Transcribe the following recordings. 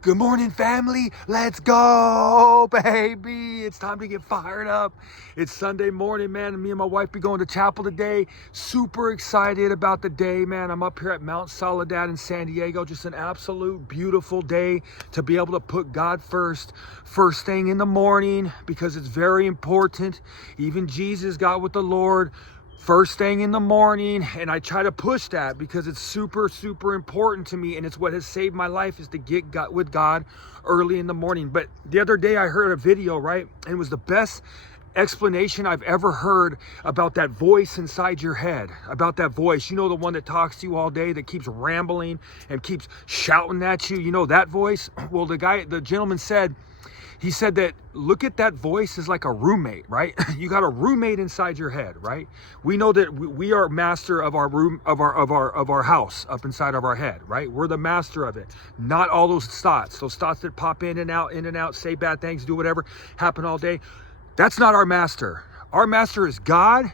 Good morning, family. Let's go, baby. It's time to get fired up. It's Sunday morning, man, and me and my wife be going to chapel today. Super excited about the day, man. I'm up here at Mount Soledad in San Diego. Just an absolute beautiful day to be able to put God first thing in the morning, because it's very important. Even Jesus got with the Lord first thing in the morning, and I try to push that because it's super important to me, and it's what has saved my life, is to get with God early in the morning. But the other day I heard a video, right, and it was the best explanation I've ever heard about that voice inside your head, about that voice, you know, the one that talks to you all day, that keeps rambling and keeps shouting at you, you know, that voice. Well, the gentleman said, he said that look at that voice as like a roommate, right? You got a roommate inside your head, right? We know that we are master of our room, of our house up inside of our head, right? We're the master of it. Not all those thoughts that pop in and out, say bad things, do whatever, happen all day. That's not our master. Our master is God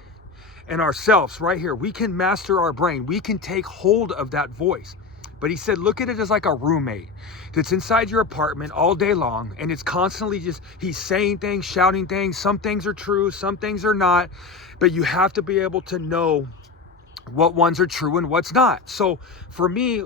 and ourselves right here. We can master our brain. We can take hold of that voice. But he said, look at it as like a roommate that's inside your apartment all day long, and it's constantly just, he's saying things, shouting things. Some things are true, some things are not, but you have to be able to know what ones are true and what's not. So for me,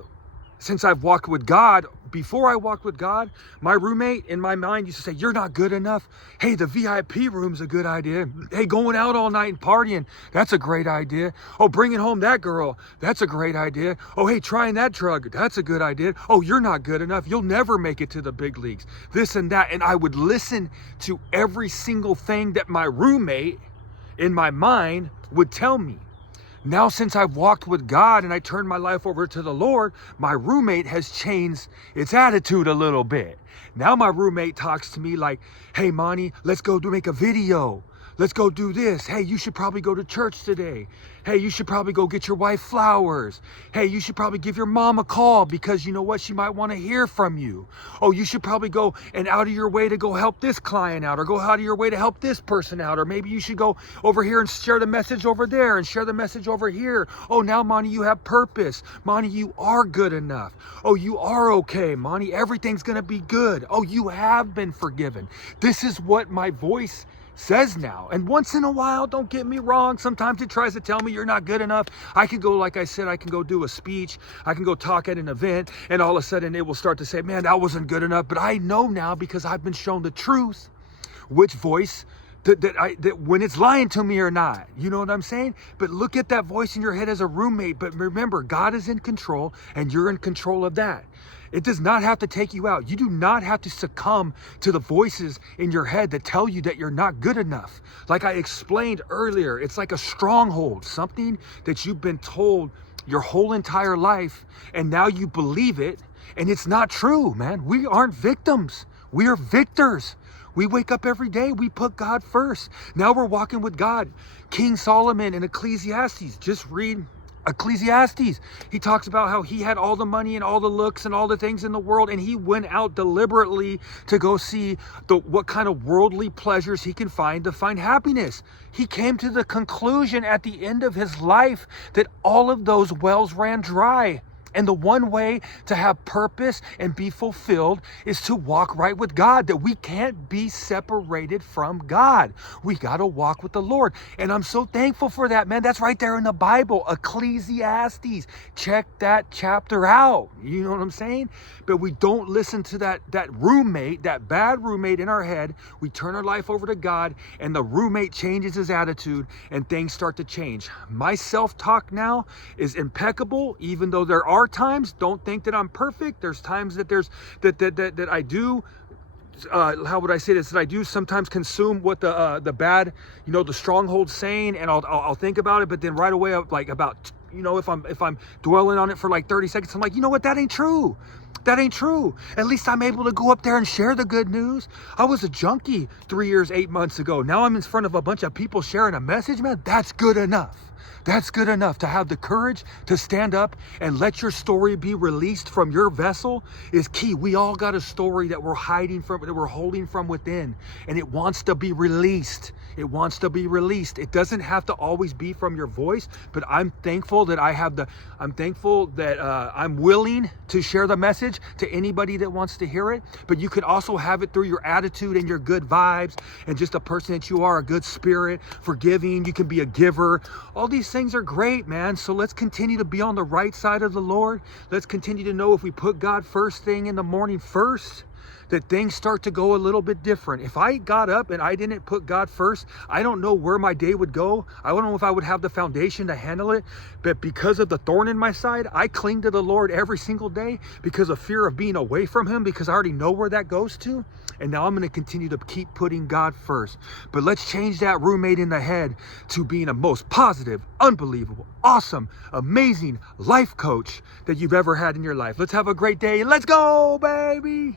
since I've walked with God, before I walked with God, my roommate in my mind used to say, you're not good enough. Hey, the VIP room's a good idea. Hey, going out all night and partying, that's a great idea. Oh, bringing home that girl, that's a great idea. Oh, hey, trying that drug, that's a good idea. Oh, you're not good enough. You'll never make it to the big leagues. This and that. And I would listen to every single thing that my roommate in my mind would tell me. Now, since I've walked with God and I turned my life over to the Lord, my roommate has changed its attitude a little bit. Now my roommate talks to me like, hey, Monty, let's go make a video. Let's go do this. Hey, you should probably go to church today. Hey, you should probably go get your wife flowers. Hey, you should probably give your mom a call, because you know what? She might want to hear from you. Oh, you should probably go and out of your way to go help this client out, or go out of your way to help this person out. Or maybe you should go over here and share the message over there and share the message over here. Oh, now, Monty, you have purpose. Monty, you are good enough. Oh, you are okay, Monty. Everything's going to be good. Oh, you have been forgiven. This is what my voice says now. And once in a while, don't get me wrong, sometimes it tries to tell me you're not good enough. I can go, like I said, I can go do a speech, I can go talk at an event, and all of a sudden it will start to say, man, that wasn't good enough. But I know now, because I've been shown the truth, which voice that when it's lying to me or not. You know what I'm saying? But look at that voice in your head as a roommate. But remember, God is in control, and you're in control of that. It does not have to take you out. You do not have to succumb to the voices in your head that tell you that you're not good enough. Like I explained earlier, it's like a stronghold, something that you've been told your whole entire life, and now you believe it, and it's not true, man. We aren't victims. We are victors. We wake up every day, we put God first. Now we're walking with God. King Solomon in Ecclesiastes, just read Ecclesiastes. He talks about how he had all the money and all the looks and all the things in the world, and he went out deliberately to go see what kind of worldly pleasures he can find to find happiness. He came to the conclusion at the end of his life that all of those wells ran dry. And the one way to have purpose and be fulfilled is to walk right with God, that we can't be separated from God. We got to walk with the Lord. And I'm so thankful for that, man. That's right there in the Bible, Ecclesiastes. Check that chapter out. You know what I'm saying? But we don't listen to that roommate, that bad roommate in our head. We turn our life over to God, and the roommate changes his attitude, and things start to change. My self-talk now is impeccable, even though there are times, don't think that I'm perfect. There's times that that I do, how would I say this? That I do sometimes consume what the bad, you know, the stronghold saying, and I'll think about it, but then right away, like about, you know, if I'm dwelling on it for like 30 seconds, I'm like, you know what? That ain't true. That ain't true. At least I'm able to go up there and share the good news. I was a junkie 3 years, 8 months ago. Now I'm in front of a bunch of people sharing a message, man. That's good enough. That's good enough. To have the courage to stand up and let your story be released from your vessel is key. We all got a story that we're hiding from, that we're holding from within, and it wants to be released. It wants to be released. It doesn't have to always be from your voice, but I'm thankful that I'm willing to share the message to anybody that wants to hear it. But you could also have it through your attitude and your good vibes and just a person that you are, a good spirit, forgiving. You can be a giver. All these things are great, man. So let's continue to be on the right side of the Lord. Let's continue to know if we put God first thing in the morning first, that things start to go a little bit different. If I got up and I didn't put God first, I don't know where my day would go. I don't know if I would have the foundation to handle it. But because of the thorn in my side, I cling to the Lord every single day because of fear of being away from him, because I already know where that goes to. And now I'm going to continue to keep putting God first. But let's change that roommate in the head to being a most positive, unbelievable, awesome, amazing life coach that you've ever had in your life. Let's have a great day and let's go, baby.